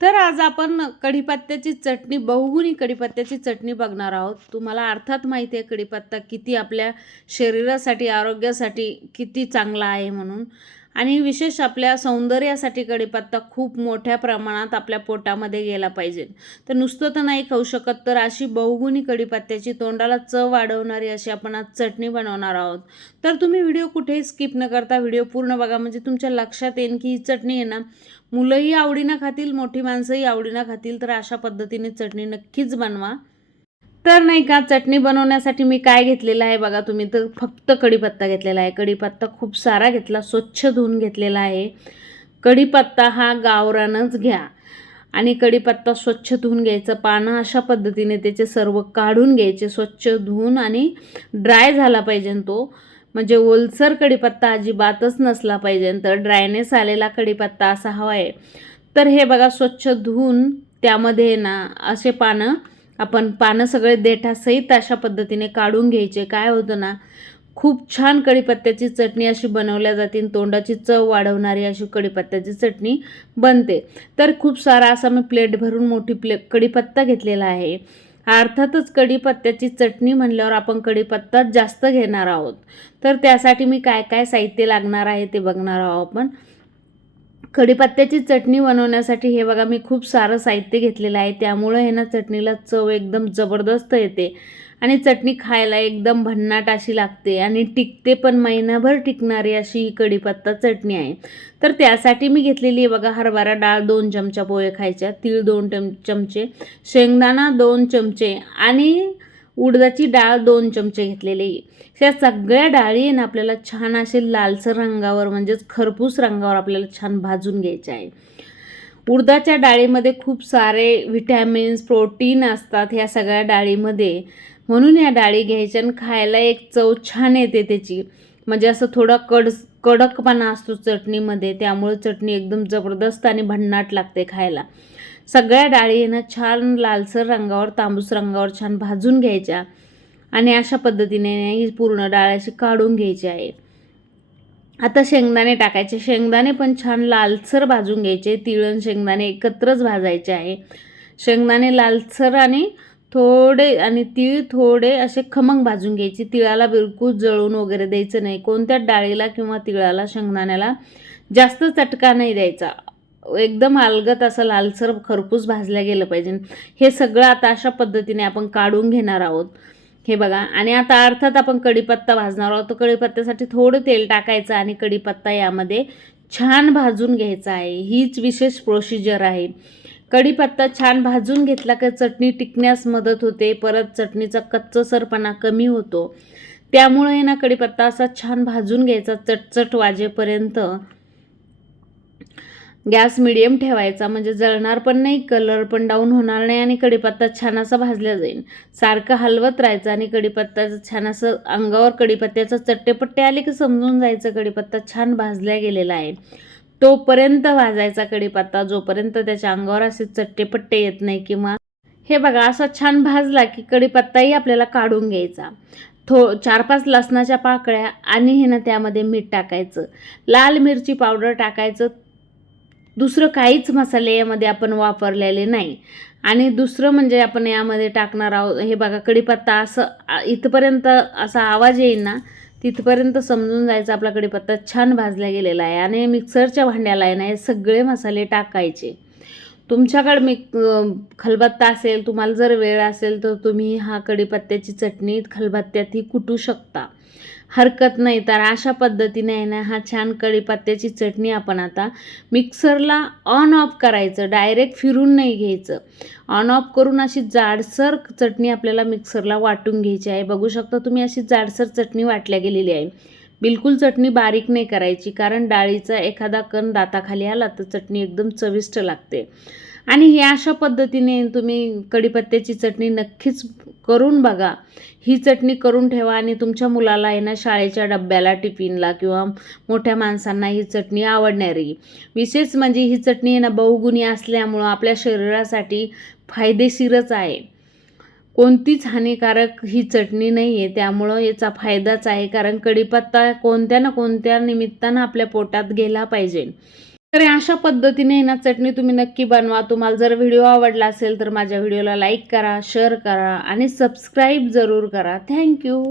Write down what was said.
तर आज आपण कढीपत्त्याची चटणी बहुगुणी कढीपत्त्याची चटणी बघणार आहोत. तुम्हाला अर्थात माहिती आहे कढीपत्ता किती आपल्या शरीरासाठी आरोग्यासाठी किती चांगला आहे म्हणून. आणि विशेष आपल्या सौंदर्यासाठी कढीपत्ता खूप मोठ्या प्रमाणात आपल्या पोटामध्ये गेला पाहिजे. तर नुसतं तर नाही खाऊ शकत तर अशी बहुगुणी कढीपत्त्याची तोंडाला चव वाढवणारी अशी आपण आज चटणी बनवणार आहोत. तर तुम्ही व्हिडिओ कुठेही स्किप न करता व्हिडिओ पूर्ण बघा. म्हणजे तुमच्या लक्षात येईल की ही चटणी आहे ना मुलंही आवडीनं खातील मोठी माणसंही आवडीनं खातील तर अशा पद्धतीने चटणी नक्कीच बनवा. तर नाही का चटणी बनवण्यासाठी मी काय घेतलेलं आहे बघा तुम्ही तर फक्त कढीपत्ता घेतलेला आहे. कढीपत्ता खूप सारा घेतला स्वच्छ धुवून घेतलेला आहे. कढीपत्ता हा गावरानच घ्या. आणि कढीपत्ता स्वच्छ धुवून घ्यायचं पानं अशा पद्धतीने त्याचे सर्व काढून घ्यायचे स्वच्छ धुवून आणि ड्राय झाला पाहिजे तो. म्हणजे ओलसर कढीपत्ता अजिबातच नसला पाहिजे तर ड्रायनेस आलेला कढीपत्ता असा हवा आहे. तर हे बघा स्वच्छ धुवून त्यामध्ये ना असे पानं आपण पानं सगळे देठासहित अशा पद्धतीने काढून घ्यायचे. काय होतं ना खूप छान कढीपत्त्याची चटणी अशी बनवल्या जाते आणि तोंडाची चव वाढवणारी अशी कढीपत्त्याची चटणी बनते. तर खूप सारा असा मी प्लेट भरून मोठी प्ले कढीपत्ता घेतलेला आहे. अर्थातच कढीपत्त्याची चटणी म्हणल्यावर आपण कढीपत्ताच जास्त घेणार आहोत. तर त्यासाठी मी काय काय साहित्य लागणार आहे ते बघणार आहोत आपण. कढीपत्त्याची चटणी बनवण्यासाठी हे बघा मी खूप सारं साहित्य घेतलेलं आहे. त्यामुळं हे ना चटणीला चव एकदम जबरदस्त येते. आणि चटणी खायला एकदम भन्नाट अशी लागते आणि टिकते पण महिनाभर टिकणारी अशी ही कढीपत्ता चटणी आहे. तर त्यासाठी मी घेतलेली आहे बघा हरभरा डाळ दोन चमचा पोहे खायच्या तीळ दोन चम चमचे शेंगदाणा दोन चमचे आणि उडदाची डाळ दोन चमचे घेतलेले. ह्या सगळ्या डाळी ना आपल्याला छान असे लालसर रंगावर म्हणजेच खरपूस रंगावर आपल्याला छान भाजून घ्यायचे आहे. उडदाच्या डाळीमध्ये खूप सारे व्हिटॅमिन्स प्रोटीन असतात ह्या सगळ्या डाळीमध्ये. म्हणून या डाळी घ्यायच्या आणि खायला एक चव छान येते त्याची. म्हणजे असं थोडा कड कडकपणा असतो चटणीमध्ये त्यामुळे चटणी एकदम जबरदस्त आणि भन्नाट लागते खायला. सगळ्या डाळीनं छान लालसर रंगावर तांबूस रंगावर छान भाजून घ्यायच्या आणि अशा पद्धतीने ही पूर्ण डाळ अशी काढून घ्यायची आहे. आता शेंगदाणे टाकायचे. शेंगदाणे पण छान लालसर भाजून घ्यायचे. तिळण शेंगदाणे एकत्रच भाजायचे आहे. शेंगदाणे लालसर आणि थोडे आणि तीळ थोडे असे खमंग भाजून घ्यायचे. तिळाला बिलकुल जळून वगैरे द्यायचं नाही. कोणत्या डाळीला किंवा तिळाला शेंगदाण्याला जास्त चटका नाही द्यायचा. एकदम अलगत असं लालसर खरपूस भाजल्या गेलं पाहिजे. हे सगळं आता अशा पद्धतीने आपण काढून घेणार आहोत. हे बघा. आणि आता अर्थात आपण कढीपत्ता भाजणार आहोत. तर कढीपत्त्यासाठी थोडं तेल टाकायचं आणि कढीपत्ता यामध्ये छान भाजून घ्यायचा आहे. हीच विशेष प्रोसिजर आहे. कढीपत्ता छान भाजून घेतला का चटणी टिकण्यास मदत होते. परत चटणीचा कच्चसरपणा कमी होतो. त्यामुळे ना कढीपत्ता असा छान भाजून घ्यायचा चटचट वाजेपर्यंत. गॅस मिडियम ठेवायचा. म्हणजे जळणार पण नाही कलर पण डाऊन होणार नाही आणि कढीपत्ता छान असा भाजला जाईल. सारखं हलवत राहायचं आणि कढीपत्ताचं छान असं अंगावर कढीपत्त्याचं चट्टेपट्टे आले की समजून जायचं कढीपत्ता छान भाजल्या गेलेला आहे. तोपर्यंत भाजायचा कढीपत्ता जोपर्यंत त्याच्या अंगावर असे चट्टेपट्टे येत नाही किंवा हे बघा असा छान भाजला की कढीपत्ताही आपल्याला काढून घ्यायचा. थो चार पाच लसणाच्या पाकळ्या आणि हे ना त्यामध्ये मीठ टाकायचं. लाल मिरची पावडर टाकायचं. दुसरं काहीच मसाले यामध्ये आपण वापरलेले नाही. आणि दुसरं म्हणजे आपण यामध्ये टाकणार आहोत हे बघा कढीपत्ता असं इथपर्यंत असा आवाज येईल ना तिथपर्यंत समजून जायचं आपला कढीपत्ता छान भाजला गेलेला आहे आणि मिक्सरच्या भांड्याला आहे ना हे सगळे मसाले टाकायचे. तुमच्याकडे मी खलबत्ता असेल तुम्हाला जर वेळ असेल तर तुम्ही हा कढीपत्त्याची चटणी खलबत्त्यातही कुटू शकता. हरकत नाही. तर अशा पद्धतीने आहे ना हा छान कढीपत्त्याची चटणी आपण आता मिक्सरला ऑन ऑफ करायचं. डायरेक्ट फिरून नाही घ्यायचं. ऑन ऑफ करून अशी जाडसर चटणी आपल्याला मिक्सरला वाटून घ्यायची आहे. बघू शकता तुम्ही अशी जाडसर चटणी वाटल्या गेलेली आहे. बिलकुल चटणी बारीक नाही करायची कारण डाळीचा एखादा कण दाताखाली आला तर चटणी एकदम चविष्ट लागते. आणि हे अशा पद्धतीने तुम्ही कढीपत्त्याची चटणी नक्कीच करून बघा. ही चटणी करून ठेवा आणि तुमच्या मुलाला आहे ना शाळेच्या डब्याला टिफिनला किंवा मोठ्या माणसांना ही चटणी आवडणारी. विशेष म्हणजे ही चटणी आहे ना बहुगुणी असल्यामुळं आपल्या शरीरासाठी फायदेशीरच आहे. कोणतीच हानिकारक ही चटणी नाही आहे त्यामुळं याचा फायदाच आहे. कारण कढीपत्ता कोणत्या ना कोणत्या निमित्तानं आपल्या पोटात गेला पाहिजे. तर अशा पद्धतीने ना चटणी तुम्ही नक्की बनवा. तुम्हाला जर व्हिडिओ आवडला असेल तर माझ्या व्हिडिओला लाईक करा शेअर करा आणि सबस्क्राईब जरूर करा. थँक्यू